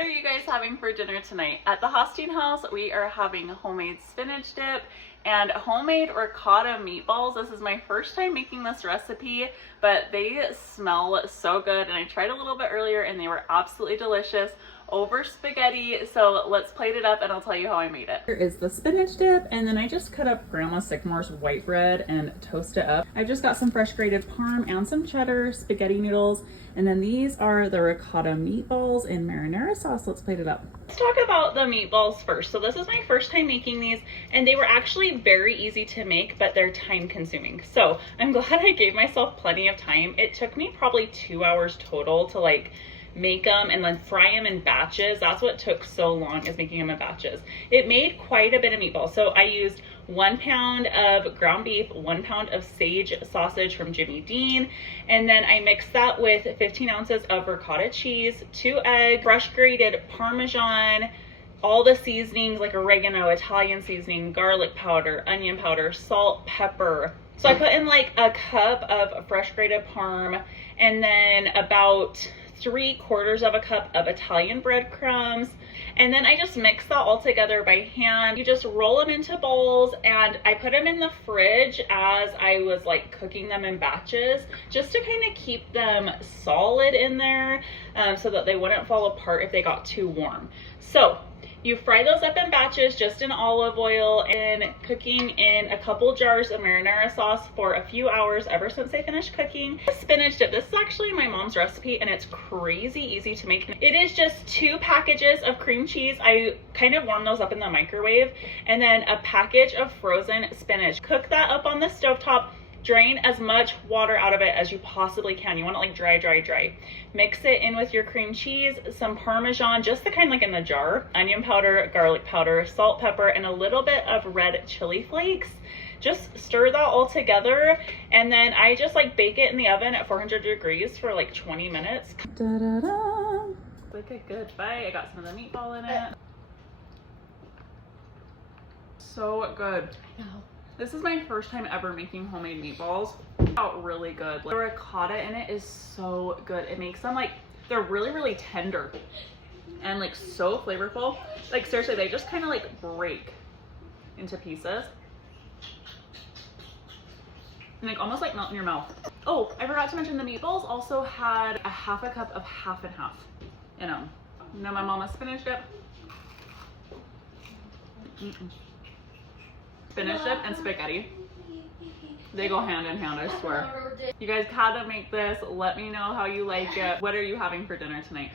What are you guys having for dinner tonight? At the Hosteen house, we are having homemade spinach dip and homemade ricotta meatballs. This is my first time making this recipe, but they smell so good, and I tried a little bit earlier and they were absolutely delicious over spaghetti. So let's plate it up and I'll tell you how I made it. Here is the spinach dip, and then I just cut up Grandma Sycamore's white bread and toast it up. I just got some fresh grated parm and some cheddar, spaghetti noodles, and then these are the ricotta meatballs in marinara sauce. Let's plate it up. Let's talk about the meatballs first. So this is my first time making these, and they were actually very easy to make, but they're time consuming. So I'm glad I gave myself plenty of time. It took me probably 2 hours total to make them and then fry them in batches. That's what took so long, is making them in batches. It made quite a bit of meatballs. So I used 1 pound of ground beef, 1 pound of sage sausage from Jimmy Dean, and then I mixed that with 15 ounces of ricotta cheese, 2 eggs, fresh grated Parmesan, all the seasonings like oregano, Italian seasoning, garlic powder, onion powder, salt, pepper. So I put in like a cup of fresh grated parm, and then about 3/4 of a cup of Italian breadcrumbs, and then I just mix that all together by hand. You just roll them into bowls, and I put them in the fridge as I was cooking them in batches, just to kind of keep them solid in there, so that they wouldn't fall apart if they got too warm. So you fry those up in batches just in olive oil, and cooking in a couple jars of marinara sauce for a few hours ever since I finished cooking. The spinach dip, this is actually my mom's recipe, and it's crazy easy to make. It is just 2 packages of cream cheese. I kind of warm those up in the microwave, and then a package of frozen spinach. Cook that up on the stovetop. Drain as much water out of it as you possibly can. You want it dry. Mix it in with your cream cheese, some Parmesan, just the kind in the jar, onion powder, garlic powder, salt, pepper, and a little bit of red chili flakes. Just stir that all together, and then I just bake it in the oven at 400 degrees for 20 minutes. Da-da-da. Like a good bite. I got some of the meatball in it. So good. I know. This is my first time ever making homemade meatballs. Out really good. The ricotta in it is so good. It makes them they're really tender and so flavorful. Seriously, they just kind of break into pieces and almost melt in your mouth. Oh, I forgot to mention the meatballs also had a 1/2 cup of half and half in them. You know my mama's spinach dip? Spinach dip and spaghetti, they go hand in hand, I swear. You guys gotta make this. Let me know how you like it. What are you having for dinner tonight?